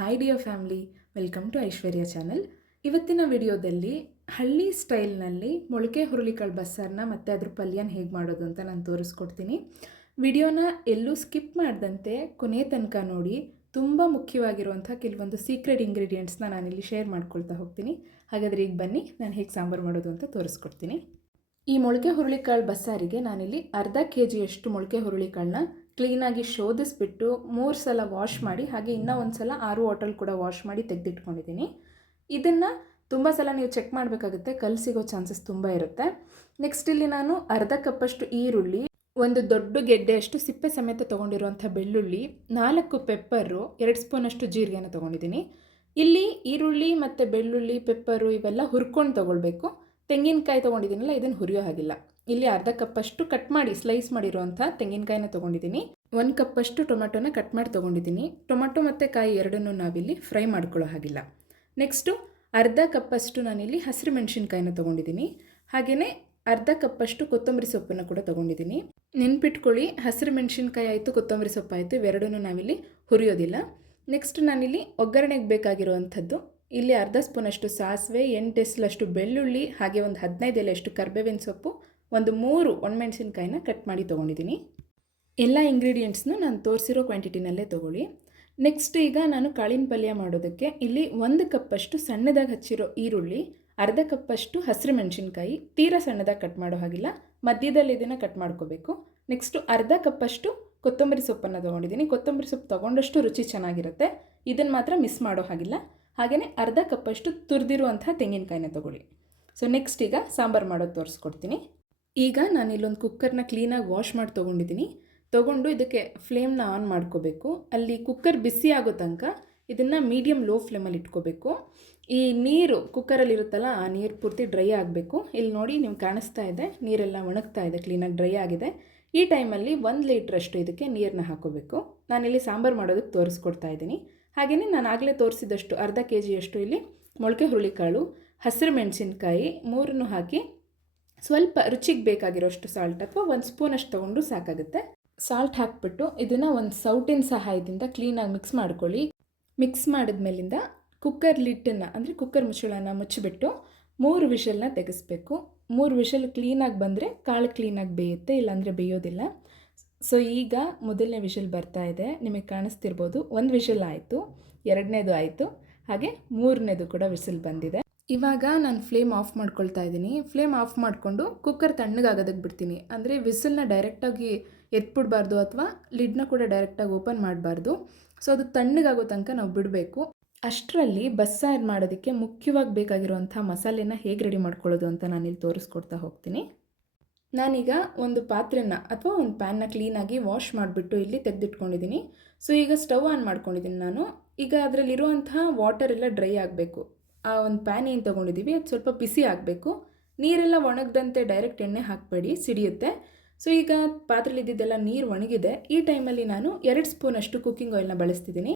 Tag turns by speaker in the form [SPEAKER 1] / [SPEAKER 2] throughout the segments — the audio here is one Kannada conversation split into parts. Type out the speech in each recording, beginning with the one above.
[SPEAKER 1] Hi dear family welcome to Aishwarya channel ಇವತ್ತಿನ ವಿಡಿಯೋದಲ್ಲಿ ಹಳ್ಳಿ ಸ್ಟೈಲ್ನಲ್ಲಿ ಮೊಳಕೆ ಹುರುಳಿಕಾಳು ಬಸ್ಸಾರನ್ನ ಮತ್ತು ಅದ್ರ ಪಲ್ಯನ ಹೇಗೆ ಮಾಡೋದು ಅಂತ ನಾನು ತೋರಿಸ್ಕೊಡ್ತೀನಿ. ವಿಡಿಯೋನ ಎಲ್ಲೂ ಸ್ಕಿಪ್ ಮಾಡಿದಂತೆ ಕೊನೆ ತನಕ ನೋಡಿ. ತುಂಬ ಮುಖ್ಯವಾಗಿರುವಂಥ ಕೆಲವೊಂದು ಸೀಕ್ರೆಟ್ ಇಂಗ್ರೀಡಿಯೆಂಟ್ಸ್ನ ನಾನಿಲ್ಲಿ ಶೇರ್ ಮಾಡ್ಕೊಳ್ತಾ ಹೋಗ್ತೀನಿ. ಹಾಗಾದರೆ ಈಗ ಬನ್ನಿ, ನಾನು ಹೇಗೆ ಸಾಂಬಾರು ಮಾಡೋದು ಅಂತ ತೋರಿಸ್ಕೊಡ್ತೀನಿ. ಈ ಮೊಳಕೆ ಹುರುಳಿಕಾಳು ಬಸ್ಸಾರಿಗೆ ನಾನಿಲ್ಲಿ ಅರ್ಧ ಕೆ ಜಿಯಷ್ಟು ಮೊಳಕೆ ಹುರುಳಿಕಾಳನ್ನ ಕ್ಲೀನಾಗಿ ಶೋಧಿಸ್ಬಿಟ್ಟು ಮೂರು ಸಲ ವಾಶ್ ಮಾಡಿ, ಹಾಗೆ ಇನ್ನೂ ಒಂದು ಸಲ ಆರು ವಾಟಲ್ ಕೂಡ ವಾಶ್ ಮಾಡಿ ತೆಗೆದಿಟ್ಕೊಂಡಿದ್ದೀನಿ. ಇದನ್ನು ತುಂಬ ಸಲ ನೀವು ಚೆಕ್ ಮಾಡಬೇಕಾಗುತ್ತೆ, ಕಲಸಿಗೋ ಸಿಗೋ ಚಾನ್ಸಸ್ ತುಂಬ ಇರುತ್ತೆ. ನೆಕ್ಸ್ಟ್ ಇಲ್ಲಿ ನಾನು ಅರ್ಧ ಕಪ್ಪಷ್ಟು ಈರುಳ್ಳಿ, ಒಂದು ದೊಡ್ಡ ಗೆಡ್ಡೆಯಷ್ಟು ಸಿಪ್ಪೆ ಸಮೇತ ತೊಗೊಂಡಿರುವಂಥ ಬೆಳ್ಳುಳ್ಳಿ, ನಾಲ್ಕು ಪೆಪ್ಪರು, ಎರಡು ಸ್ಪೂನಷ್ಟು ಜೀರಿಗೆನ ತೊಗೊಂಡಿದ್ದೀನಿ. ಇಲ್ಲಿ ಈರುಳ್ಳಿ ಮತ್ತು ಬೆಳ್ಳುಳ್ಳಿ, ಪೆಪ್ಪರು ಇವೆಲ್ಲ ಹುರ್ಕೊಂಡು ತೊಗೊಳ್ಬೇಕು. ತೆಂಗಿನಕಾಯಿ ತೊಗೊಂಡಿದ್ದೀನಲ್ಲ, ಇದನ್ನು ಹುರಿಯೋ ಹಾಗಿಲ್ಲ. ಇಲ್ಲಿ ಅರ್ಧ ಕಪ್ಪಷ್ಟು ಕಟ್ ಮಾಡಿ ಸ್ಲೈಸ್ ಮಾಡಿರುವಂಥ ತೆಂಗಿನಕಾಯಿನ ತೊಗೊಂಡಿದ್ದೀನಿ. ಕಪ್ ಕಪ್ಪಷ್ಟು ಟೊಮೆಟೊನ ಕಟ್ ಮಾಡಿ ತೊಗೊಂಡಿದ್ದೀನಿ. ಟೊಮೆಟೊ ಮತ್ತು ಕಾಯಿ ಎರಡನ್ನೂ ನಾವಿಲ್ಲಿ ಫ್ರೈ ಮಾಡ್ಕೊಳ್ಳೋ ಹಾಗಿಲ್ಲ. ನೆಕ್ಸ್ಟು ಅರ್ಧ ಕಪ್ಪಷ್ಟು ನಾನಿಲ್ಲಿ ಹಸಿರು ಮೆಣಸಿನ್ಕಾಯಿನ ತೊಗೊಂಡಿದ್ದೀನಿ. ಹಾಗೆಯೇ ಅರ್ಧ ಕಪ್ಪಷ್ಟು ಕೊತ್ತಂಬರಿ ಸೊಪ್ಪನ್ನು ಕೂಡ ತೊಗೊಂಡಿದ್ದೀನಿ. ನೆನ್ಪಿಟ್ಕೊಳ್ಳಿ, ಹಸಿರು ಮೆಣಸಿನ್ಕಾಯಿ ಆಯಿತು, ಕೊತ್ತಂಬರಿ ಸೊಪ್ಪು ಆಯಿತು, ಇವೆರಡನ್ನೂ ನಾವಿಲ್ಲಿ ಹುರಿಯೋದಿಲ್ಲ. ನೆಕ್ಸ್ಟ್ ನಾನಿಲ್ಲಿ ಒಗ್ಗರಣೆಗೆ ಬೇಕಾಗಿರುವಂಥದ್ದು. ಇಲ್ಲಿ ಅರ್ಧ ಸ್ಪೂನಷ್ಟು ಸಾಸಿವೆ, ಎಂಟು ಎಸ್ಲಷ್ಟು ಬೆಳ್ಳುಳ್ಳಿ, ಹಾಗೆ ಒಂದು ಹದಿನೈದು ಎಲೆಯಷ್ಟು ಕರ್ಬೇವಿನ ಸೊಪ್ಪು ಒಂದು ಮೂರು ಒಣಮೆಣಸಿನ್ಕಾಯಿನ ಕಟ್ ಮಾಡಿ ತೊಗೊಂಡಿದ್ದೀನಿ. ಎಲ್ಲ ಇಂಗ್ರೀಡಿಯೆಂಟ್ಸ್ನು ನಾನು ತೋರಿಸಿರೋ ಕ್ವಾಂಟಿಟಿನಲ್ಲೇ ತೊಗೊಳ್ಳಿ. ನೆಕ್ಸ್ಟ್ ಈಗ ನಾನು ಕಾಳಿನ ಪಲ್ಯ ಮಾಡೋದಕ್ಕೆ ಇಲ್ಲಿ ಒಂದು ಕಪ್ಪಷ್ಟು ಸಣ್ಣದಾಗಿ ಹಚ್ಚಿರೋ ಈರುಳ್ಳಿ, ಅರ್ಧ ಕಪ್ಪಷ್ಟು ಹಸಿರು ಮೆಣಸಿನ್ಕಾಯಿ, ತೀರಾ ಸಣ್ಣದಾಗಿ ಕಟ್ ಮಾಡೋ ಹಾಗಿಲ್ಲ, ಮಧ್ಯದಲ್ಲಿ ಇದನ್ನು ಕಟ್ ಮಾಡ್ಕೋಬೇಕು. ನೆಕ್ಸ್ಟು ಅರ್ಧ ಕಪ್ಪಷ್ಟು ಕೊತ್ತಂಬರಿ ಸೊಪ್ಪನ್ನು ತೊಗೊಂಡಿದ್ದೀನಿ. ಕೊತ್ತಂಬರಿ ಸೊಪ್ಪು ತೊಗೊಂಡಷ್ಟು ರುಚಿ ಚೆನ್ನಾಗಿರುತ್ತೆ. ಇದನ್ನು ಮಾತ್ರ ಮಿಸ್ ಮಾಡೋ ಹಾಗಿಲ್ಲ. ಹಾಗೆಯೇ ಅರ್ಧ ಕಪ್ಪಷ್ಟು ತುರಿದಿರುವಂಥ ತೆಂಗಿನಕಾಯಿನ ತೊಗೊಳ್ಳಿ. ಸೊ ನೆಕ್ಸ್ಟ್ ಈಗ ಸಾಂಬಾರು ಮಾಡೋದು ತೋರಿಸ್ಕೊಡ್ತೀನಿ. ಈಗ ನಾನು ಇಲ್ಲೊಂದು ಕುಕ್ಕರ್ನ ಕ್ಲೀನಾಗಿ ವಾಶ್ ಮಾಡಿ ತೊಗೊಂಡಿದ್ದೀನಿ ತೊಗೊಂಡು ಇದಕ್ಕೆ ಫ್ಲೇಮ್ನ ಆನ್ ಮಾಡ್ಕೋಬೇಕು. ಅಲ್ಲಿ ಕುಕ್ಕರ್ ಬಿಸಿ ಆಗೋ ತನಕ ಇದನ್ನು ಮೀಡಿಯಮ್ ಲೋ ಫ್ಲೇಮಲ್ಲಿ ಇಟ್ಕೋಬೇಕು. ಈ ನೀರು ಕುಕ್ಕರಲ್ಲಿ ಇರುತ್ತಲ್ಲ, ಆ ನೀರು ಪೂರ್ತಿ ಡ್ರೈ ಆಗಬೇಕು. ಇಲ್ಲಿ ನೋಡಿ ನಿಮ್ಗೆ ಕಾಣಿಸ್ತಾ ಇದೆ, ನೀರೆಲ್ಲ ಒಣಗ್ತಾ ಇದೆ ಕ್ಲೀನಾಗಿ ಡ್ರೈ ಆಗಿದೆ. ಈ ಟೈಮಲ್ಲಿ ಒಂದು ಲೀಟ್ರಷ್ಟು ಇದಕ್ಕೆ ನೀರನ್ನ ಹಾಕೋಬೇಕು. ನಾನಿಲ್ಲಿ ಸಾಂಬಾರು ಮಾಡೋದಕ್ಕೆ ತೋರಿಸ್ಕೊಡ್ತಾ ಇದ್ದೀನಿ. ಹಾಗೆಯೇ ನಾನು ಆಗಲೇ ತೋರಿಸಿದಷ್ಟು ಅರ್ಧ ಕೆ ಜಿಯಷ್ಟು ಇಲ್ಲಿ ಮೊಳಕೆ ಹುರುಳಿಕಾಳು, ಹಸಿರು ಮೆಣಸಿನ್ಕಾಯಿ ಮೂರನ್ನು ಹಾಕಿ ಸ್ವಲ್ಪ ರುಚಿಗೆ ಬೇಕಾಗಿರೋಷ್ಟು ಸಾಲ್ಟ್ ಅಥವಾ ಒಂದು ಸ್ಪೂನಷ್ಟು ತೊಗೊಂಡು ಸಾಕಾಗುತ್ತೆ. ಸಾಲ್ಟ್ ಹಾಕ್ಬಿಟ್ಟು ಇದನ್ನು ಒಂದು ಸೌಟಿನ ಸಹಾಯದಿಂದ ಕ್ಲೀನಾಗಿ ಮಿಕ್ಸ್ ಮಾಡ್ಕೊಳ್ಳಿ. ಮಿಕ್ಸ್ ಮಾಡಿದ್ಮೇಲಿಂದ ಕುಕ್ಕರ್ ಲಿಟ್ಟನ್ನು ಅಂದರೆ ಕುಕ್ಕರ್ ಮುಚ್ಚಳನ ಮುಚ್ಚಿಬಿಟ್ಟು ಮೂರು ವಿಷಲ್ನ ತೆಗೆಸ್ಬೇಕು. ಮೂರು ವಿಷಲ್ ಕ್ಲೀನಾಗಿ ಬಂದರೆ ಕಾಳು ಕ್ಲೀನಾಗಿ ಬೇಯುತ್ತೆ, ಇಲ್ಲಾಂದರೆ ಬೇಯೋದಿಲ್ಲ. ಸೊ ಈಗ ಮೊದಲನೇ ವಿಷಲ್ ಬರ್ತಾ ಇದೆ. ನಿಮಗೆ ಕಾಣಿಸ್ತಿರ್ಬೋದು, ಒಂದು ವಿಷಲ್ ಆಯಿತು, ಎರಡನೇದು ಆಯಿತು, ಹಾಗೆ ಮೂರನೇದು ಕೂಡ ವಿಸಿಲ್ ಬಂದಿದೆ. ಇವಾಗ ನಾನು ಫ್ಲೇಮ್ ಆಫ್ ಮಾಡ್ಕೊಳ್ತಾ ಇದ್ದೀನಿ. ಫ್ಲೇಮ್ ಆಫ್ ಮಾಡಿಕೊಂಡು ಕುಕ್ಕರ್ ತಣ್ಣಗಾಗೋದಕ್ಕೆ ಬಿಡ್ತೀನಿ. ಅಂದರೆ ವಿಸಿಲ್ನ ಡೈರೆಕ್ಟಾಗಿ ಎತ್ಬಿಡ್ಬಾರ್ದು ಅಥವಾ ಲಿಡ್ನ ಕೂಡ ಡೈರೆಕ್ಟಾಗಿ ಓಪನ್ ಮಾಡಬಾರ್ದು. ಸೊ ಅದು ತಣ್ಣಗಾಗೋ ತನಕ ನಾವು ಬಿಡಬೇಕು. ಅಷ್ಟರಲ್ಲಿ ಬಸ್ಸಾರು ಮಾಡೋದಕ್ಕೆ ಮುಖ್ಯವಾಗಿ ಬೇಕಾಗಿರುವಂಥ ಮಸಾಲೆನ ಹೇಗೆ ರೆಡಿ ಮಾಡ್ಕೊಳ್ಳೋದು ಅಂತ ನಾನಿಲ್ಲಿ ತೋರಿಸ್ಕೊಡ್ತಾ ಹೋಗ್ತೀನಿ. ನಾನೀಗ ಒಂದು ಪಾತ್ರೆನ ಅಥವಾ ಒಂದು ಪ್ಯಾನ್ನ ಕ್ಲೀನಾಗಿ ವಾಶ್ ಮಾಡಿಬಿಟ್ಟು ಇಲ್ಲಿ ತೆಗೆದಿಟ್ಕೊಂಡಿದ್ದೀನಿ. ಸೊ ಈಗ ಸ್ಟವ್ ಆನ್ ಮಾಡ್ಕೊಂಡಿದ್ದೀನಿ ನಾನು. ಈಗ ಅದರಲ್ಲಿರುವಂತಹ ವಾಟರ್ ಎಲ್ಲ ಡ್ರೈ ಆಗಬೇಕು. ಆ ಒಂದು ಪ್ಯಾನ್ ಏನು ತೊಗೊಂಡಿದ್ದೀವಿ, ಅದು ಸ್ವಲ್ಪ ಬಿಸಿ ಆಗಬೇಕು. ನೀರೆಲ್ಲ ಒಣಗದಂತೆ ಡೈರೆಕ್ಟ್ ಎಣ್ಣೆ ಹಾಕಬೇಡಿ, ಸಿಡಿಯುತ್ತೆ. ಸೊ ಈಗ ಪಾತ್ರೆಲಿ ಇದ್ದಿದ್ದೆಲ್ಲ ನೀರು ಒಣಗಿದೆ. ಈ ಟೈಮಲ್ಲಿ ನಾನು ಎರಡು ಸ್ಪೂನಷ್ಟು ಕುಕ್ಕಿಂಗ್ ಆಯಿಲ್ನ ಬಳಸ್ತಿದ್ದೀನಿ.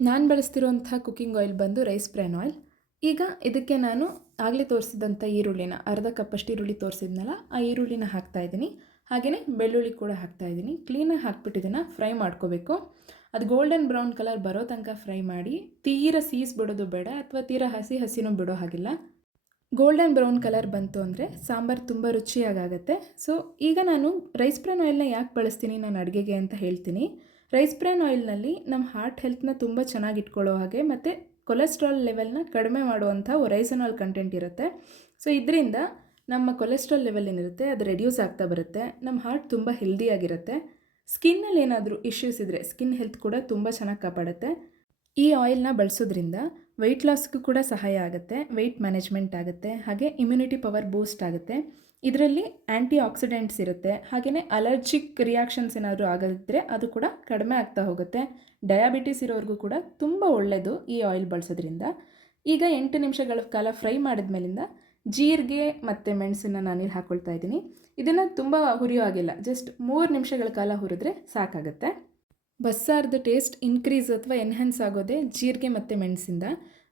[SPEAKER 1] ನಾನು ಬಳಸ್ತಿರುವಂಥ ಕುಕ್ಕಿಂಗ್ ಆಯಿಲ್ ಬಂದು ರೈಸ್ ಬ್ರ್ಯಾನ್ ಆಯಿಲ್. ಈಗ ಇದಕ್ಕೆ ನಾನು ಆಗಲೇ ತೋರಿಸಿದಂಥ ಈರುಳ್ಳಿನ, ಅರ್ಧ ಕಪ್ಪಷ್ಟು ಈರುಳ್ಳಿ ತೋರಿಸಿದ್ನಲ್ಲ, ಆ ಈರುಳ್ಳಿನ ಹಾಕ್ತಾ ಇದ್ದೀನಿ. ಹಾಗೆಯೇ ಬೆಳ್ಳುಳ್ಳಿ ಕೂಡ ಹಾಕ್ತಾ ಇದ್ದೀನಿ. ಕ್ಲೀನಾಗಿ ಹಾಕ್ಬಿಟ್ಟು ಇದನ್ನು ಫ್ರೈ ಮಾಡ್ಕೋಬೇಕು. ಅದು ಗೋಲ್ಡನ್ ಬ್ರೌನ್ ಕಲರ್ ಬರೋ ತನಕ ಫ್ರೈ ಮಾಡಿ, ತೀರ ಸೀಸ್ ಬಿಡೋದು ಬೇಡ ಅಥವಾ ತೀರ ಹಸಿ ಹಸಿನೂ ಬಿಡೋ ಹಾಗಿಲ್ಲ. ಗೋಲ್ಡನ್ ಬ್ರೌನ್ ಕಲರ್ ಬಂತು ಅಂದರೆ ಸಾಂಬಾರು ತುಂಬ ರುಚಿಯಾಗುತ್ತೆ ಸೊ ಈಗ ನಾನು ರೈಸ್ ಬ್ರಾನ್ ಆಯಿಲ್ನ ಯಾಕೆ ಬಳಸ್ತೀನಿ ನಾನು ಅಡುಗೆಗೆ ಅಂತ ಹೇಳ್ತೀನಿ. ರೈಸ್ ಬ್ರಾನ್ ಆಯಿಲ್ನಲ್ಲಿ ನಮ್ಮ ಹಾರ್ಟ್ ಹೆಲ್ತ್ನ ತುಂಬ ಚೆನ್ನಾಗಿ ಇಟ್ಕೊಳ್ಳೋ ಹಾಗೆ ಮತ್ತು ಕೊಲೆಸ್ಟ್ರಾಲ್ ಲೆವೆಲ್ನ ಕಡಿಮೆ ಮಾಡುವಂಥ ರೈಸನಾಲ್ ಕಂಟೆಂಟ್ ಇರುತ್ತೆ. ಸೊ ಇದರಿಂದ ನಮ್ಮ ಕೊಲೆಸ್ಟ್ರಾಲ್ ಲೆವೆಲ್ ಏನಿರುತ್ತೆ, ಅದು ರೆಡ್ಯೂಸ್ ಆಗ್ತಾ ಬರುತ್ತೆ. ನಮ್ಮ ಹಾರ್ಟ್ ತುಂಬ ಹೆಲ್ದಿಯಾಗಿರುತ್ತೆ ಸ್ಕಿನ್ನಲ್ಲಿ ಏನಾದರೂ ಇಶ್ಯೂಸ್ ಇದ್ದರೆ ಸ್ಕಿನ್ ಹೆಲ್ತ್ ಕೂಡ ತುಂಬ ಚೆನ್ನಾಗಿ ಕಾಪಾಡುತ್ತೆ. ಈ ಆಯಿಲ್ನ ಬಳಸೋದ್ರಿಂದ ವೆಯ್ಟ್ ಲಾಸ್ಗೂ ಕೂಡ ಸಹಾಯ ಆಗುತ್ತೆ ವೆಯ್ಟ್ ಮ್ಯಾನೇಜ್ಮೆಂಟ್ ಆಗುತ್ತೆ, ಹಾಗೆ ಇಮ್ಯುನಿಟಿ ಪವರ್ ಬೂಸ್ಟ್ ಆಗುತ್ತೆ. ಇದರಲ್ಲಿ ಆ್ಯಂಟಿ ಆಕ್ಸಿಡೆಂಟ್ಸ್ ಇರುತ್ತೆ ಹಾಗೆಯೇ ಅಲರ್ಜಿಕ್ ರಿಯಾಕ್ಷನ್ಸ್ ಏನಾದರೂ ಆಗದಿದ್ದರೆ ಅದು ಕೂಡ ಕಡಿಮೆ ಆಗ್ತಾ ಹೋಗುತ್ತೆ. ಡಯಾಬಿಟಿಸ್ ಇರೋರಿಗೂ ಕೂಡ ತುಂಬ ಒಳ್ಳೆಯದು ಈ ಆಯಿಲ್ ಬಳಸೋದ್ರಿಂದ. ಈಗ ಎಂಟು ನಿಮಿಷಗಳ ಕಾಲ ಫ್ರೈ ಮಾಡಿದ್ಮೇಲಿಂದ ಜೀರಿಗೆ ಮತ್ತು ಮೆಣಸನ್ನು ನಾನಿಲ್ಲಿ ಹಾಕ್ಕೊಳ್ತಾ ಇದ್ದೀನಿ. ಇದನ್ನು ತುಂಬ ಹುರಿಯೋ ಆಗಿಲ್ಲ ಜಸ್ಟ್ ಮೂರು ನಿಮಿಷಗಳ ಕಾಲ ಹುರಿದ್ರೆ ಸಾಕಾಗುತ್ತೆ. ಬಸ್ಸಾರ್ದು ಟೇಸ್ಟ್ ಇನ್ಕ್ರೀಸ್ ಅಥವಾ ಎನ್ಹ್ಯಾನ್ಸ್ ಆಗೋದೇ ಜೀರಿಗೆ ಮತ್ತು ಮೆಣಸಿಂದ.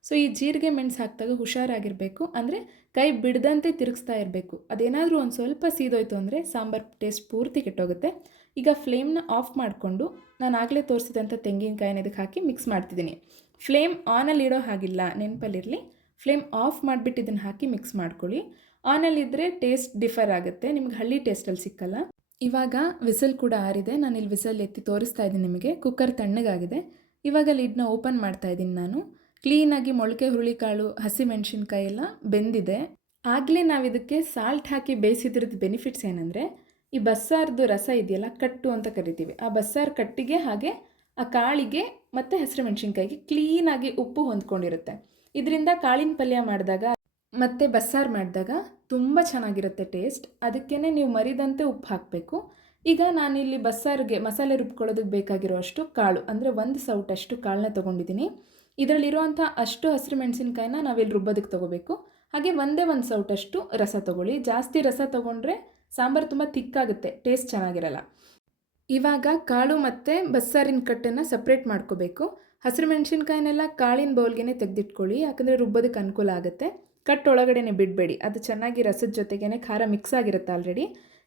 [SPEAKER 1] ಸೊ ಈ ಜೀರಿಗೆ ಮೆಣಸು ಹಾಕಿದಾಗ ಹುಷಾರಾಗಿರಬೇಕು, ಅಂದರೆ ಕೈ ಬಿಡದಂತೆ ತಿರುಗಿಸ್ತಾ ಇರಬೇಕು. ಅದೇನಾದರೂ ಒಂದು ಸ್ವಲ್ಪ ಸೀದೋಯ್ತು ಅಂದರೆ ಸಾಂಬಾರು ಟೇಸ್ಟ್ ಪೂರ್ತಿ ಕೆಟ್ಟೋಗುತ್ತೆ. ಈಗ ಫ್ಲೇಮ್ನ ಆಫ್ ಮಾಡಿಕೊಂಡು ನಾನು ಆಗಲೇ ತೋರಿಸಿದಂಥ ತೆಂಗಿನಕಾಯಿನ ಇದಕ್ಕೆ ಹಾಕಿ ಮಿಕ್ಸ್ ಮಾಡ್ತಿದ್ದೀನಿ. ಫ್ಲೇಮ್ ಆನಲ್ಲಿ ಇಡೋ ಹಾಗಿಲ್ಲ, ನೆನಪಲ್ಲಿರಲಿ. ಫ್ಲೇಮ್ ಆಫ್ ಮಾಡಿಬಿಟ್ಟು ಇದನ್ನು ಹಾಕಿ ಮಿಕ್ಸ್ ಮಾಡ್ಕೊಳ್ಳಿ. ಆನಲ್ಲಿದ್ದರೆ ಟೇಸ್ಟ್ ಡಿಫರ್ ಆಗುತ್ತೆ. ನಿಮ್ಗೆ ಹಳ್ಳಿ ಟೇಸ್ಟಲ್ಲಿ ಸಿಕ್ಕಲ್ಲ. ಇವಾಗ ವಿಸಲ್ ಕೂಡ ಆರಿದೆ. ನಾನು ಇಲ್ಲಿ ವಿಸಲ್ ಎತ್ತಿ ತೋರಿಸ್ತಾ ಇದ್ದೀನಿ ನಿಮಗೆ. ಕುಕ್ಕರ್ ತಣ್ಣಗಾಗಿದೆ. ಇವಾಗ ಲಿಡ್ನ ಓಪನ್ ಮಾಡ್ತಾ ಇದ್ದೀನಿ ನಾನು. ಕ್ಲೀನಾಗಿ ಮೊಳಕೆ ಹುರುಳಿಕಾಳು ಹಸಿಮೆಣಸಿನ್ಕಾಯಿ ಎಲ್ಲ ಬೆಂದಿದೆ. ಆಗಲೇ ನಾವು ಇದಕ್ಕೆ ಸಾಲ್ಟ್ ಹಾಕಿ ಬೇಯಿಸಿದ್ರದ್ದು ಬೆನಿಫಿಟ್ಸ್ ಏನಂದರೆ, ಈ ಬಸ್ಸಾರ್ದು ರಸ ಇದೆಯಲ್ಲ, ಕಟ್ಟು ಅಂತ ಕರಿತೀವಿ. ಆ ಬಸ್ಸಾರು ಕಟ್ಟಿಗೆ ಹಾಗೆ ಆ ಕಾಳಿಗೆ ಮತ್ತು ಹಸಿರು ಮೆಣಸಿನ್ಕಾಯಿಗೆ ಕ್ಲೀನಾಗಿ ಉಪ್ಪು ಹೊಂದ್ಕೊಂಡಿರುತ್ತೆ. ಇದರಿಂದ ಕಾಳಿನ ಪಲ್ಯ ಮಾಡಿದಾಗ ಮತ್ತು ಬಸ್ಸಾರು ಮಾಡಿದಾಗ ತುಂಬ ಚೆನ್ನಾಗಿರುತ್ತೆ ಟೇಸ್ಟ್ ಅದಕ್ಕೇ ನೀವು ಮರಿದಂತೆ ಉಪ್ಪು ಹಾಕಬೇಕು. ಈಗ ನಾನಿಲ್ಲಿ ಬಸ್ಸಾರಿಗೆ ಮಸಾಲೆ ರುಬ್ಕೊಳ್ಳೋದಕ್ಕೆ ಬೇಕಾಗಿರೋ ಅಷ್ಟು ಕಾಳು, ಅಂದರೆ ಒಂದು ಸೌಟಷ್ಟು ಕಾಳನ್ನ ತೊಗೊಂಡಿದ್ದೀನಿ. ಇದರಲ್ಲಿರುವಂಥ ಅಷ್ಟು ಹಸಿರು ಮೆಣಸಿನ್ಕಾಯಿನ ನಾವಿಲ್ಲಿ ರುಬ್ಬೋದಕ್ಕೆ ತೊಗೋಬೇಕು. ಹಾಗೆ ಒಂದೇ ಒಂದು ಸೌಟಷ್ಟು ರಸ ತೊಗೊಳ್ಳಿ. ಜಾಸ್ತಿ ರಸ ತೊಗೊಂಡ್ರೆ ಸಾಂಬಾರು ತುಂಬ ತಿಕ್ಕಾಗುತ್ತೆ ಟೇಸ್ಟ್ ಚೆನ್ನಾಗಿರಲ್ಲ. ಇವಾಗ ಕಾಳು ಮತ್ತು ಬಸ್ಸಾರಿನ ಕಟ್ಟನ್ನು ಸಪ್ರೇಟ್ ಮಾಡ್ಕೋಬೇಕು. ಹಸಿರು ಮೆಣಸಿನ್ಕಾಯಿನೆಲ್ಲ ಕಾಳಿನ ಬೌಲ್ಗೆ ತೆಗೆದಿಟ್ಕೊಳ್ಳಿ, ಯಾಕಂದರೆ ರುಬ್ಬೋದಕ್ಕೆ ಅನುಕೂಲ ಆಗುತ್ತೆ. ಕಟ್ ಒಳಗಡೆನೆ ಬಿಡಬೇಡಿ, ಅದು ಚೆನ್ನಾಗಿ ರಸದ ಜೊತೆಗೇ ಖಾರ ಮಿಕ್ಸ್ ಆಗಿರುತ್ತೆ ಆಲ್ರೆಡಿ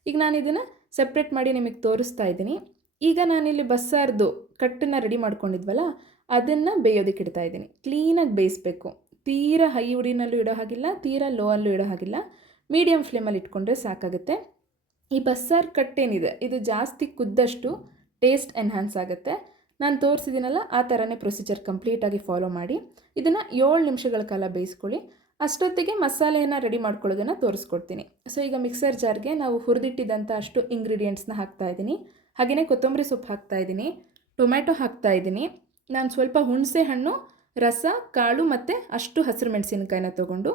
[SPEAKER 1] ಈಗ ನಾನು ಇದನ್ನು ಸಪ್ರೇಟ್ ಮಾಡಿ ನಿಮಗೆ ತೋರಿಸ್ತಾ ಇದ್ದೀನಿ. ಈಗ ನಾನಿಲ್ಲಿ ಬಸ್ಸಾರ್ದು ಕಟ್ಟನ್ನು ರೆಡಿ ಮಾಡ್ಕೊಂಡಿದ್ವಲ್ಲ, ಅದನ್ನು ಬೇಯೋದಕ್ಕೆ ಇಡ್ತಾ ಇದ್ದೀನಿ. ಕ್ಲೀನಾಗಿ ಬೇಯಿಸ್ಬೇಕು. ತೀರಾ ಹೈ ಉರಿನಲ್ಲೂ ಇಡೋ ಹಾಗಿಲ್ಲ, ತೀರಾ ಲೋ ಅಲ್ಲೂ ಇಡೋ ಹಾಗಿಲ್ಲ. ಮೀಡಿಯಮ್ ಫ್ಲೇಮಲ್ಲಿ ಇಟ್ಕೊಂಡ್ರೆ ಸಾಕಾಗುತ್ತೆ. ಈ ಬಸ್ಸಾರು ಕಟ್ಟೇನಿದೆ, ಇದು ಜಾಸ್ತಿ ಕುದ್ದಷ್ಟು ಟೇಸ್ಟ್ ಎನ್ಹಾನ್ಸ್ ಆಗುತ್ತೆ. ನಾನು ತೋರಿಸಿದ್ದೀನಲ್ಲ, ಆ ಥರನೇ ಪ್ರೊಸೀಜರ್ ಕಂಪ್ಲೀಟಾಗಿ ಫಾಲೋ ಮಾಡಿ, ಇದನ್ನು ಏಳು ನಿಮಿಷಗಳ ಕಾಲ ಬೇಯಿಸ್ಕೊಳ್ಳಿ. ಅಷ್ಟೊತ್ತಿಗೆ ಮಸಾಲೆಯನ್ನು ರೆಡಿ ಮಾಡ್ಕೊಳ್ಳೋದನ್ನು ತೋರಿಸ್ಕೊಡ್ತೀನಿ. ಸೊ ಈಗ ಮಿಕ್ಸರ್ ಜಾರ್ಗೆ ನಾವು ಹುರಿದಿಟ್ಟಿದ್ದಂಥ ಅಷ್ಟು ಇಂಗ್ರೀಡಿಯೆಂಟ್ಸ್ನ ಹಾಕ್ತಾ ಇದ್ದೀನಿ. ಹಾಗೆಯೇ ಕೊತ್ತಂಬರಿ ಸೊಪ್ಪು ಹಾಕ್ತಾ ಇದ್ದೀನಿ, ಟೊಮ್ಯಾಟೊ ಹಾಕ್ತಾ ಇದ್ದೀನಿ. ನಾನು ಸ್ವಲ್ಪ ಹುಣಸೆ ಹಣ್ಣು ರಸ, ಕಾಳು ಮತ್ತು ಅಷ್ಟು ಹಸಿರು ಮೆಣಸಿನಕಾಯಿನ ತೊಗೊಂಡು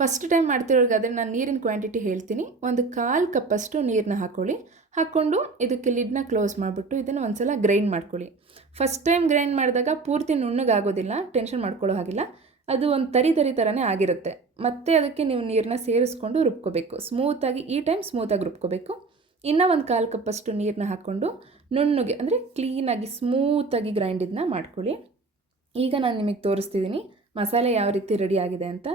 [SPEAKER 1] ಫಸ್ಟ್ ಟೈಮ್ ಮಾಡ್ತಿರೋರಿಗಾದ್ರೆ ನಾನು ನೀರಿನ ಕ್ವಾಂಟಿಟಿ ಹೇಳ್ತೀನಿ. ಒಂದು ಕಾಲು ಕಪ್ಪಷ್ಟು ನೀರನ್ನ ಹಾಕ್ಕೊಳ್ಳಿ ಹಾಕ್ಕೊಂಡು ಇದಕ್ಕೆ ಲಿಡ್ನ ಕ್ಲೋಸ್ ಮಾಡಿಬಿಟ್ಟು ಇದನ್ನು ಒಂದು ಸಲ ಗ್ರೈಂಡ್ ಮಾಡ್ಕೊಳ್ಳಿ. ಫಸ್ಟ್ ಟೈಮ್ ಗ್ರೈಂಡ್ ಮಾಡಿದಾಗ ಪೂರ್ತಿ ನುಣ್ಣಗಾಗೋದಿಲ್ಲ ಟೆನ್ಷನ್ ಮಾಡ್ಕೊಳ್ಳೋ ಹಾಗಿಲ್ಲ. ಅದು ಒಂದು ತರಿ ತರಿ ಥರನೇ ಆಗಿರುತ್ತೆ. ಮತ್ತೆ ಅದಕ್ಕೆ ನೀವು ನೀರನ್ನ ಸೇರಿಸ್ಕೊಂಡು ರುಬ್ಕೋಬೇಕು. ಸ್ಮೂತಾಗಿ ಈ ಟೈಮ್ ಸ್ಮೂತಾಗಿ ರುಬ್ಕೋಬೇಕು. ಇನ್ನೂ ಒಂದು ಕಾಲು ಕಪ್ಪಷ್ಟು ನೀರನ್ನ ಹಾಕ್ಕೊಂಡು ನುಣ್ಣಗೆ, ಅಂದರೆ ಕ್ಲೀನಾಗಿ ಸ್ಮೂತಾಗಿ ಗ್ರೈಂಡ್ ಇದನ್ನ ಮಾಡ್ಕೊಳ್ಳಿ. ಈಗ ನಾನು ನಿಮಗೆ ತೋರಿಸ್ತಿದ್ದೀನಿ ಮಸಾಲೆ ಯಾವ ರೀತಿ ರೆಡಿ ಆಗಿದೆ ಅಂತ.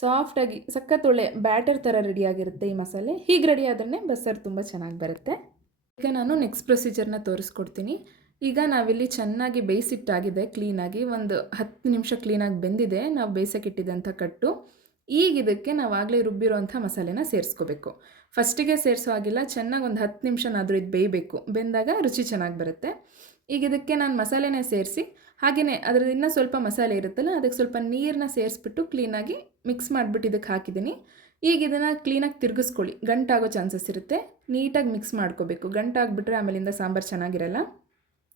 [SPEAKER 1] ಸಾಫ್ಟಾಗಿ ಸಖತ್ ಒಳ್ಳೆ ಬ್ಯಾಟರ್ ಥರ ರೆಡಿಯಾಗಿರುತ್ತೆ ಈ ಮಸಾಲೆ. ಹೀಗೆ ರೆಡಿ ಆದ್ರೆ ಬಸ್ಸಾರು ತುಂಬ ಚೆನ್ನಾಗಿ ಬರುತ್ತೆ. ಈಗ ನಾನು ನೆಕ್ಸ್ಟ್ ಪ್ರೊಸೀಜರ್ನ ತೋರಿಸ್ಕೊಡ್ತೀನಿ. ಈಗ ನಾವಿಲ್ಲಿ ಚೆನ್ನಾಗಿ ಬೇಯಿಸಿಟ್ಟಾಗಿದೆ ಕ್ಲೀನಾಗಿ ಒಂದು ಹತ್ತು ನಿಮಿಷ ಕ್ಲೀನಾಗಿ ಬೆಂದಿದೆ. ನಾವು ಬೇಯಿಸೋಕ್ಕಿಟ್ಟಿದ್ದಂಥ ಕಟ್ಟು. ಈಗ ಇದಕ್ಕೆ ನಾವು ಆಗಲೇ ರುಬ್ಬಿರೋಂಥ ಮಸಾಲೆನ ಸೇರಿಸ್ಕೋಬೇಕು. ಫಸ್ಟಿಗೆ ಸೇರಿಸೋ ಆಗಿಲ್ಲ ಚೆನ್ನಾಗಿ ಒಂದು ಹತ್ತು ನಿಮಿಷನಾದರೂ ಇದು ಬೇಯಬೇಕು. ಬೆಂದಾಗ ರುಚಿ ಚೆನ್ನಾಗಿ ಬರುತ್ತೆ. ಈಗ ಇದಕ್ಕೆ ನಾನು ಮಸಾಲೆನ ಸೇರಿಸಿ ಹಾಗೆಯೇ ಅದರದ್ದು ಇನ್ನೂ ಸ್ವಲ್ಪ ಮಸಾಲೆ ಇರುತ್ತಲ್ಲ, ಅದಕ್ಕೆ ಸ್ವಲ್ಪ ನೀರನ್ನ ಸೇರಿಸ್ಬಿಟ್ಟು ಕ್ಲೀನಾಗಿ ಮಿಕ್ಸ್ ಮಾಡಿಬಿಟ್ಟು ಇದಕ್ಕೆ ಹಾಕಿದ್ದೀನಿ. ಈಗ ಇದನ್ನು ಕ್ಲೀನಾಗಿ ತಿರುಗಿಸ್ಕೊಳ್ಳಿ. ಗಂಟಾಗೋ ಚಾನ್ಸಸ್ ಇರುತ್ತೆ. ನೀಟಾಗಿ ಮಿಕ್ಸ್ ಮಾಡ್ಕೋಬೇಕು. ಗಂಟಾಗ್ಬಿಟ್ರೆ ಆಮೇಲಿಂದ ಸಾಂಬಾರು ಚೆನ್ನಾಗಿರಲ್ಲ.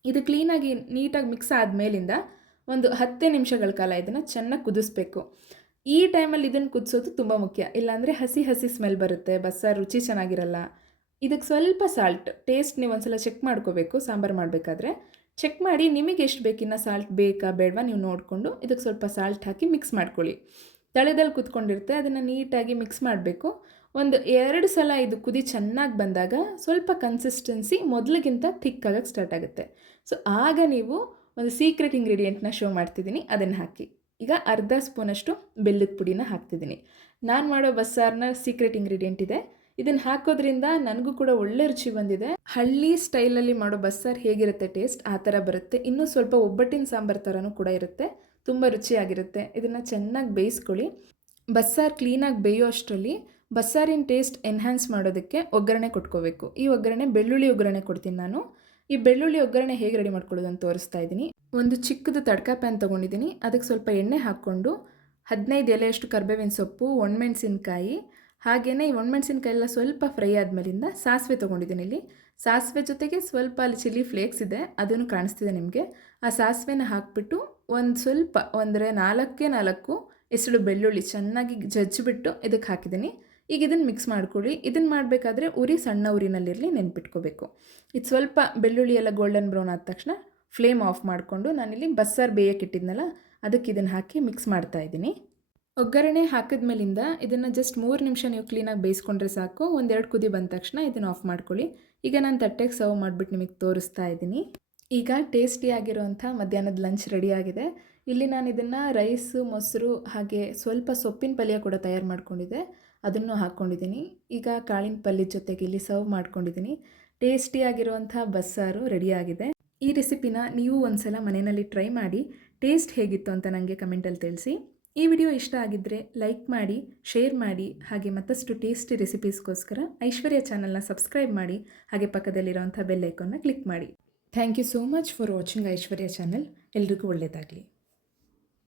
[SPEAKER 1] ಇದು ಕ್ಲೀನಾಗಿ ನೀಟಾಗಿ ಮಿಕ್ಸ್ ಆದಮೇಲಿಂದ ಒಂದು ಹತ್ತೇ ನಿಮಿಷಗಳ ಕಾಲ ಇದನ್ನು ಚೆನ್ನಾಗಿ ಕುದಿಸ್ಬೇಕು. ಈ ಟೈಮಲ್ಲಿ ಇದನ್ನು ಕುದಿಸೋದು ತುಂಬ ಮುಖ್ಯ. ಇಲ್ಲಾಂದರೆ ಹಸಿ ಹಸಿ ಸ್ಮೆಲ್ ಬರುತ್ತೆ. ಬಸ್ಸಾರು ರುಚಿ ಚೆನ್ನಾಗಿರಲ್ಲ. ಇದಕ್ಕೆ ಸ್ವಲ್ಪ ಸಾಲ್ಟ್ ಟೇಸ್ಟ್ ನೀವು ಒಂದ್ಸಲ ಚೆಕ್ ಮಾಡ್ಕೋಬೇಕು, ಸಾಂಬಾರು ಮಾಡಬೇಕಾದ್ರೆ. ಚೆಕ್ ಮಾಡಿ ನಿಮಗೆ ಎಷ್ಟು ಬೇಕಿನ್ನ ಸಾಲ್ಟ್ ಬೇಕಾ ಬೇಡವಾ ನೀವು ನೋಡಿಕೊಂಡು ಇದಕ್ಕೆ ಸ್ವಲ್ಪ ಸಾಲ್ಟ್ ಹಾಕಿ ಮಿಕ್ಸ್ ಮಾಡ್ಕೊಳ್ಳಿ. ತಳೆದಲ್ಲಿ ಕುತ್ಕೊಂಡಿರುತ್ತೆ, ಅದನ್ನು ನೀಟಾಗಿ ಮಿಕ್ಸ್ ಮಾಡಬೇಕು. ಒಂದು ಎರಡು ಸಲ ಇದು ಕುದಿ ಚೆನ್ನಾಗಿ ಬಂದಾಗ ಸ್ವಲ್ಪ ಕನ್ಸಿಸ್ಟೆನ್ಸಿ ಮೊದಲಿಗಿಂತ ಥಿಕ್ಕಾಗಕ್ಕೆ ಸ್ಟಾರ್ಟ್ ಆಗುತ್ತೆ. ಸೊ ಆಗ ನೀವು ಒಂದು ಸೀಕ್ರೆಟ್ ಇಂಗ್ರೀಡಿಯೆಂಟ್ನ ಶೋ ಮಾಡ್ತಿದ್ದೀನಿ, ಅದನ್ನು ಹಾಕಿ. ಈಗ ಅರ್ಧ ಸ್ಪೂನಷ್ಟು ಬೆಲ್ಲದ ಪುಡಿನ ಹಾಕ್ತಿದ್ದೀನಿ. ನಾನು ಮಾಡೋ ಬಸ್ಸಾರನ್ನ ಸೀಕ್ರೆಟ್ ಇಂಗ್ರೀಡಿಯೆಂಟ್ ಇದೆ. ಇದನ್ನು ಹಾಕೋದ್ರಿಂದ ನನಗೂ ಕೂಡ ಒಳ್ಳೆ ರುಚಿ ಬಂದಿದೆ. ಹಳ್ಳಿ ಸ್ಟೈಲಲ್ಲಿ ಮಾಡೋ ಬಸ್ಸಾರು ಹೇಗಿರುತ್ತೆ ಟೇಸ್ಟ್? ಆ ಥರ ಬರುತ್ತೆ. ಇನ್ನೂ ಸ್ವಲ್ಪ ಒಬ್ಬಟ್ಟಿನ ಸಾಂಬಾರು ಥರನೂ ಕೂಡ ಇರುತ್ತೆ. ತುಂಬ ರುಚಿಯಾಗಿರುತ್ತೆ. ಇದನ್ನು ಚೆನ್ನಾಗಿ ಬೇಯಿಸ್ಕೊಳ್ಳಿ. ಬಸ್ಸಾರು ಕ್ಲೀನಾಗಿ ಬೇಯೋ ಅಷ್ಟರಲ್ಲಿ ಬಸ್ಸಾರಿನ ಟೇಸ್ಟ್ ಎನ್ಹ್ಯಾನ್ಸ್ ಮಾಡೋದಕ್ಕೆ ಒಗ್ಗರಣೆ ಕೊಟ್ಕೋಬೇಕು. ಈ ಒಗ್ಗರಣೆ ಬೆಳ್ಳುಳ್ಳಿ ಒಗ್ಗರಣೆ ಕೊಡ್ತೀನಿ ನಾನು. ಈ ಬೆಳ್ಳುಳ್ಳಿ ಒಗ್ಗರಣೆ ಹೇಗೆ ರೆಡಿ ಮಾಡ್ಕೊಳ್ಳೋದು ಅಂತ ತೋರಿಸ್ತಾ ಇದ್ದೀನಿ. ಒಂದು ಚಿಕ್ಕದು ತಡ್ಕ ಪ್ಯಾನ್ ತೊಗೊಂಡಿದ್ದೀನಿ. ಅದಕ್ಕೆ ಸ್ವಲ್ಪ ಎಣ್ಣೆ ಹಾಕ್ಕೊಂಡು ಹದಿನೈದು ಎಲೆಯಷ್ಟು ಕರ್ಬೇವಿನ ಸೊಪ್ಪು, ಒಣಮೆಣಸಿನ್ಕಾಯಿ ಹಾಗೆಯೇ ಈ ಒಣಮೆಣಸಿನ್ಕಾಯಿ ಎಲ್ಲ ಸ್ವಲ್ಪ ಫ್ರೈ ಆದಮೇಲಿಂದ ಸಾಸಿವೆ ತೊಗೊಂಡಿದ್ದೀನಿ ಇಲ್ಲಿ. ಸಾಸಿವೆ ಜೊತೆಗೆ ಸ್ವಲ್ಪ ಅಲ್ಲಿ ಚಿಲ್ಲಿ ಫ್ಲೇಕ್ಸ್ ಇದೆ, ಅದನ್ನು ಕಾಣಿಸ್ತಿದೆ ನಿಮಗೆ. ಆ ಸಾಸಿವೆನ ಹಾಕ್ಬಿಟ್ಟು ಒಂದು ಸ್ವಲ್ಪ ಅಂದರೆ ನಾಲ್ಕೇ ನಾಲ್ಕು ಎಸಳು ಬೆಳ್ಳುಳ್ಳಿ ಚೆನ್ನಾಗಿ ಜಜ್ಜಿಬಿಟ್ಟು ಇದಕ್ಕೆ ಹಾಕಿದ್ದೀನಿ. ಈಗ ಇದನ್ನು ಮಿಕ್ಸ್ ಮಾಡ್ಕೊಳ್ಳಿ. ಇದನ್ನು ಮಾಡಬೇಕಾದ್ರೆ ಉರಿ ಸಣ್ಣ ಉರಿನಲ್ಲಿರಲಿ ನೆನ್ಪಿಟ್ಕೋಬೇಕು. ಇದು ಸ್ವಲ್ಪ ಬೆಳ್ಳುಳ್ಳಿ ಎಲ್ಲ ಗೋಲ್ಡನ್ ಬ್ರೌನ್ ಆದ ತಕ್ಷಣ ಫ್ಲೇಮ್ ಆಫ್ ಮಾಡಿಕೊಂಡು ನಾನಿಲ್ಲಿ ಬಸ್ಸಾರು ಬೇಯಕ್ಕಿಟ್ಟಿದ್ನಲ್ಲ ಅದಕ್ಕೆ ಇದನ್ನು ಹಾಕಿ ಮಿಕ್ಸ್ ಮಾಡ್ತಾ ಇದ್ದೀನಿ. ಒಗ್ಗರಣೆ ಹಾಕಿದ್ಮೇಲಿಂದ ಇದನ್ನು ಜಸ್ಟ್ ಮೂರು ನಿಮಿಷ ನೀವು ಕ್ಲೀನಾಗಿ ಬೇಯಿಸ್ಕೊಂಡ್ರೆ ಸಾಕು. ಒಂದೆರಡು ಕುದಿ ಬಂದ ತಕ್ಷಣ ಇದನ್ನು ಆಫ್ ಮಾಡ್ಕೊಳ್ಳಿ. ಈಗ ನಾನು ತಟ್ಟೆಗೆ ಸರ್ವ್ ಮಾಡಿಬಿಟ್ಟು ನಿಮಗೆ ತೋರಿಸ್ತಾ ಇದ್ದೀನಿ. ಈಗ ಟೇಸ್ಟಿಯಾಗಿರುವಂಥ ಮಧ್ಯಾಹ್ನದ ಲಂಚ್ ರೆಡಿಯಾಗಿದೆ ಇಲ್ಲಿ ನಾನು ಇದನ್ನು ರೈಸು ಮೊಸರು ಹಾಗೆ ಸ್ವಲ್ಪ ಸೊಪ್ಪಿನ ಪಲ್ಯ ಕೂಡ ತಯಾರು ಮಾಡ್ಕೊಂಡಿದ್ದೆ. ಅದನ್ನು ಹಾಕ್ಕೊಂಡಿದ್ದೀನಿ ಈಗ ಕಾಳಿನ ಪಲ್ಯ ಜೊತೆಗೆ ಇಲ್ಲಿ ಸರ್ವ್ ಮಾಡ್ಕೊಂಡಿದ್ದೀನಿ. ಟೇಸ್ಟಿಯಾಗಿರುವಂಥ ಬಸ್ಸಾರು ರೆಡಿಯಾಗಿದೆ ಈ ರೆಸಿಪಿನ ನೀವು ಒಂದು ಸಲ ಮನೆಯಲ್ಲಿ ಟ್ರೈ ಮಾಡಿ. ಟೇಸ್ಟ್ ಹೇಗಿತ್ತು ಅಂತ ನನಗೆ ಕಮೆಂಟಲ್ಲಿ ತಿಳಿಸಿ. ಈ ವಿಡಿಯೋ ಇಷ್ಟ ಆಗಿದ್ದರೆ ಲೈಕ್ ಮಾಡಿ, ಶೇರ್ ಮಾಡಿ, ಹಾಗೆ ಮತ್ತಷ್ಟು ಟೇಸ್ಟಿ ರೆಸಿಪೀಸ್ಗೋಸ್ಕರ ಐಶ್ವರ್ಯ ಚಾನಲ್ನ ಸಬ್ಸ್ಕ್ರೈಬ್ ಮಾಡಿ, ಹಾಗೆ ಪಕ್ಕದಲ್ಲಿರೋಂಥ ಬೆಲ್ ಐಕಾನ್ನ ಕ್ಲಿಕ್ ಮಾಡಿ. Thank you so much for watching Aishwarya channel. ಎಲ್ರಿಗೂ ಒಳ್ಳೆಯದಾಗಲಿ